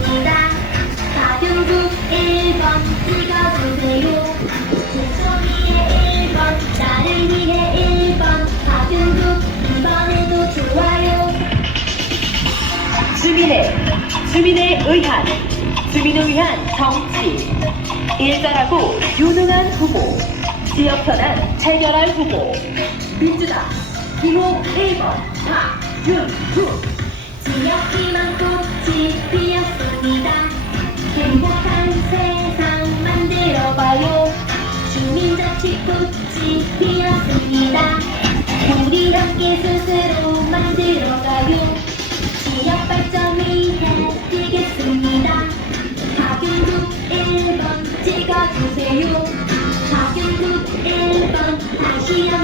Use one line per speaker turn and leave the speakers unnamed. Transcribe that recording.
갑니다. 가평국 1번 찍어주세요. 소리의 1번 나를 위해 1번 가평국 이번에도 좋아요.
주민의 주민의 의한 주민을 위한 정치 일자라고 유능한 후보 지역편안 해결할 후보 민주당 기호 1번 박윤후
주민자치 꽃이 피었습니다. 우리 함께 스스로 만들어가요. 지역 발전이 해지겠습니다. 박윤국 1번 찍어주세요. 박윤국 1번 다시요.